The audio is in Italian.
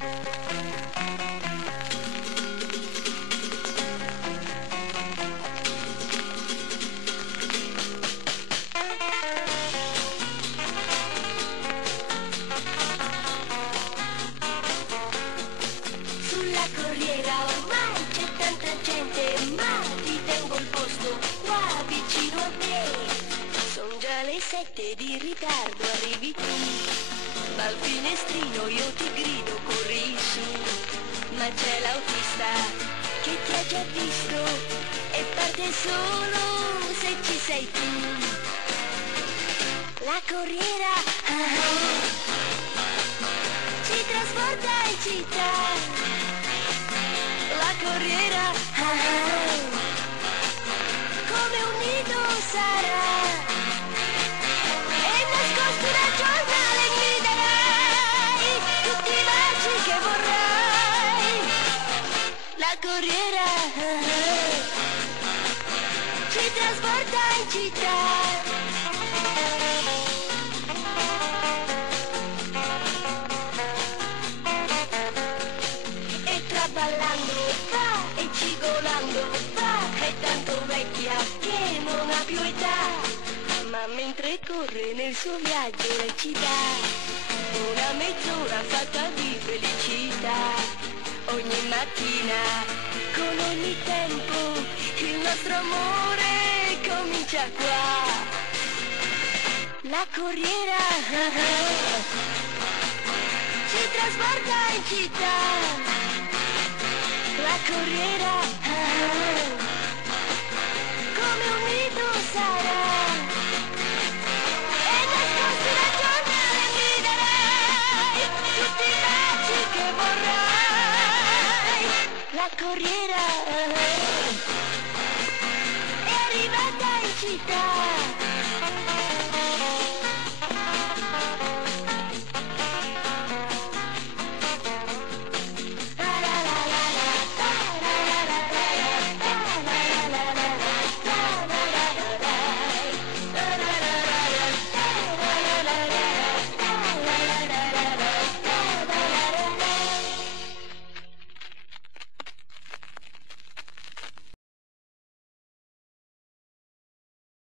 Sulla corriera ormai c'è tanta gente, ma ti tengo il posto qua vicino a te. Son già le 7 di ritardo, arrivi tu, ma al finestrino io ti grido corri su. Ma c'è l'autista che ti ha già visto e parte solo se ci sei tu. La corriera ci trasporta in città. La corriera come un nido sarà, e nascosti nel giornale griderai tutti i baci che vorrai. La corriera ci trasporta in città. Ballando va e cigolando va, è tanto vecchia che non ha più età, ma mentre corre nel suo viaggio lei ci dà una mezz'ora fatta di felicità. Ogni mattina, con ogni tempo, il nostro amore comincia qua. La corriera ci trasporta in città. La corriera come un nido sarà, e nascosti nel giornale griderai tutti i baci che vorrai. La corriera è arrivata in città.